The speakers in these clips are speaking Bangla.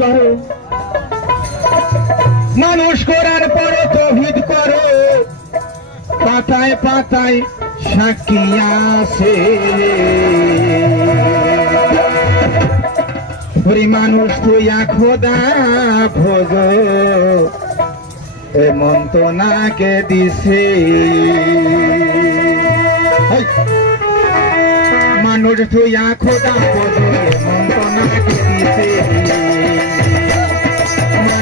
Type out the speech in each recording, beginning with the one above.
করো। মানুষ করার পর তভিদ করো। পাতায় পাতায় সাক্ষী মানুষ তুই খোদা খোঁজ। এমন তো নাকে দিছে। মানুষ তুই খোদা খোঁজ। এমন তো নাকে দিছে।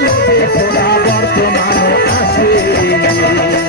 লোকে খোলা বর্তমান আসে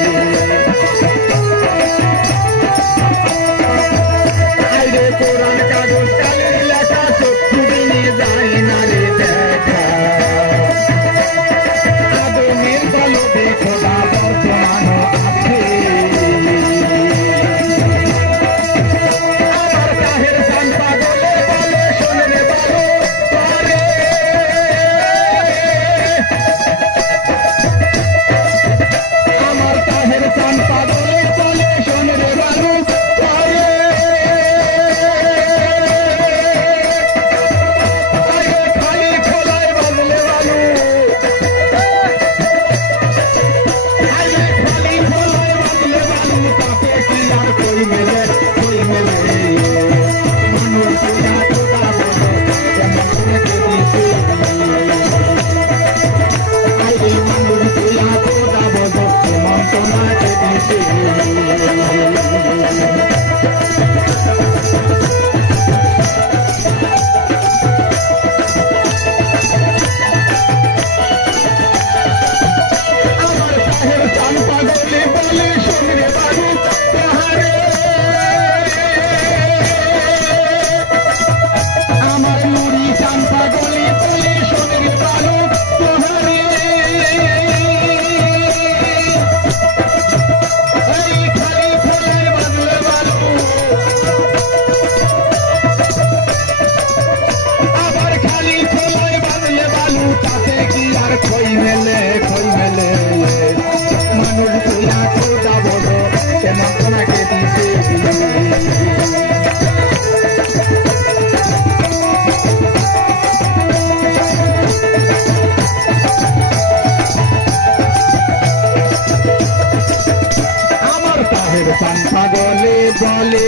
পান পাগলে বলে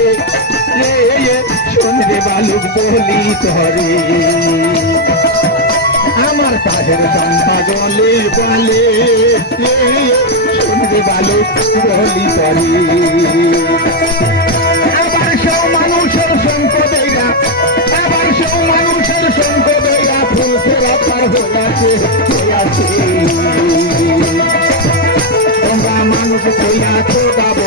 সন্ধে বালুক বলি ধরে আমার কাহের পান পাগলে বলে করতে ভালো চলি পারি আবার সব মানুষের সম্পদেরা আবার সব মানুষের সম্পদেরা ফুলতেরা তার হলাতে আছে তোমরা মানুষ কইয়া তো বাবা